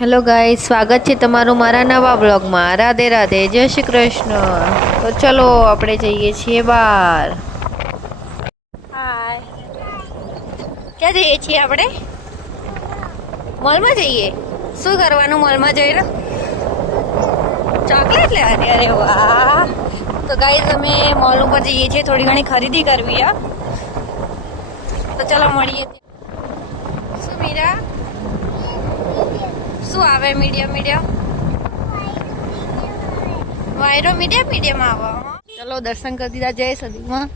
Hello guys, સ્વાગત છે તમારું મારા નવા બ્લોગમાં. રાધે રાધે, જય શ્રી કૃષ્ણ. તો ચલો આપણે જઈએ છીએ બહાર. હાય, ક્યાં જઈએ છીએ આપણે? મોલમાં જઈએ. શું કરવાનું મોલમાં જઈને? ચોકલેટ લેવાની. અરે વાહ. તો ગાઈસ અમે મોલ ઉપર જઈએ છીએ, થોડી ઘણી ખરીદી કરવી છે. તો ચલો મળીએ. શું મીરા? શું આવે? મીડિયમ વાયરો મીડિયમ આવે. ચલો દર્શન કરી દીધા. જય સદીમાં.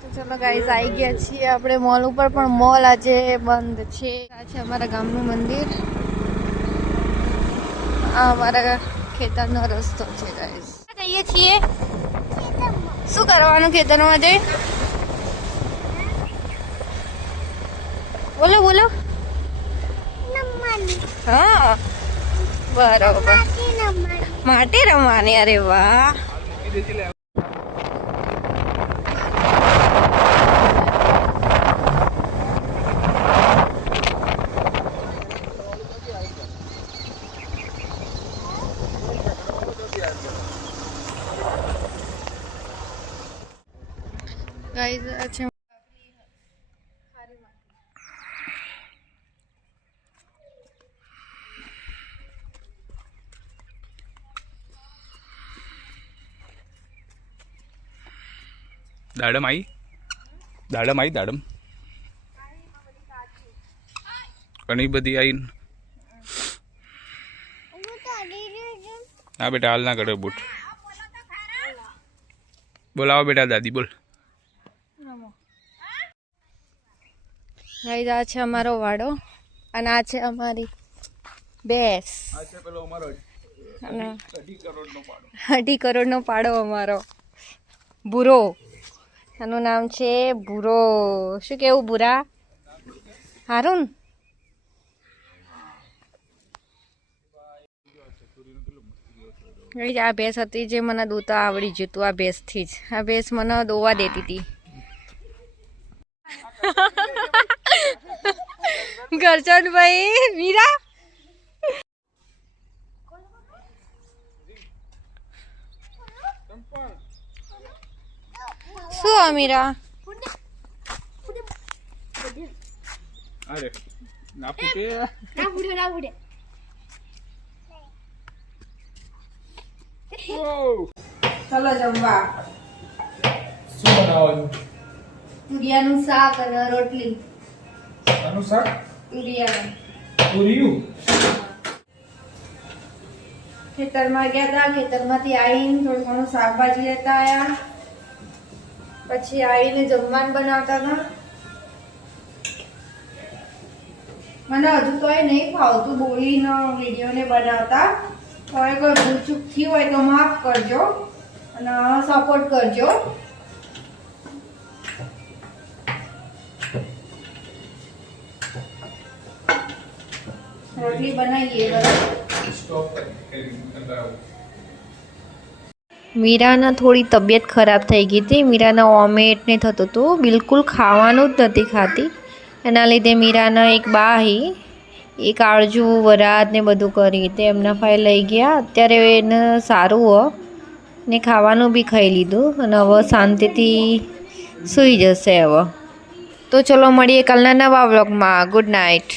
તો ચલો ગાઈસ, આવી ગયા છીએ આપણે મોલ ઉપર, પણ મોલ આજે બંધ છે. આ છે અમારા ગામનું મંદિર. આ અમારા ખેતરનો રસ્તો છે ગાઈસ. જઈએ છીએ. શું કરવાનું ખેતરમાં જઈ? બોલો બોલો. હા બરોબર, માટી રમવાની. અરે વાહ. ગાઈસ અચ્છા, દાડમ આવી દાડમ ઘણી બધી આવી. હા બેટા, હાલ ના કરે બૂટ. બોલાવો બેટા, દાદી બોલ. ગાઈસ આ છે અમારો વાડો અને આ છે અમારી ભેંસ. અને 2.5 કરોડનો પાડો અમારો ભૂરો. એનું નામ છે ભૂરો. શું કેવું ભૂરા? હારું. આ ભેંસ હતી જે મને દોતા આવડી ગયું હતું. આ ભેંસથી જ. આ ભેંસ મને દોવા દેતી હતી. ગરચન ભાઈ, મીરા શું? મીરા અરે ના ફૂટે. ચલો જમવા. શું બનાવવાનું? તુરિયાનું શાક અને રોટલી. આનું શાક? તુરિયાનું. પૂરીયું. ખેતરમાં ગયા હતા. ખેતરમાંથી આવીને થોડું ઘણું શાકભાજી લેતા આવ્યા. પછી આવીને જમવાનું બનાવતા હતા. મને હજુ તો એ નહીં ફાવતું બોલીને વિડીયો ને બનાવતા. હવે કોઈ ભૂલ ચૂક થઈ હોય તો માફ કરજો અને સપોર્ટ કરજો. રોટલી બનાવીએ. મીરાના થોડી તબિયત ખરાબ થઈ ગઈ હતી. મીરાના વોમિટ ને થતું હતું. બિલકુલ ખાવાનું જ નથી ખાતી. એના લીધે મીરાના એક બાહી એ કાળજુ વરાત ને બધું કરી તે એમના ફાઈ લઈ ગયા. અત્યારે એને સારું હો ને ખાવાનું બી ખાઈ લીધું અને હવે શાંતિથી સૂઈ જશે હવે. તો ચલો મળીએ કાલના નવા વ્લોગમાં. Good night.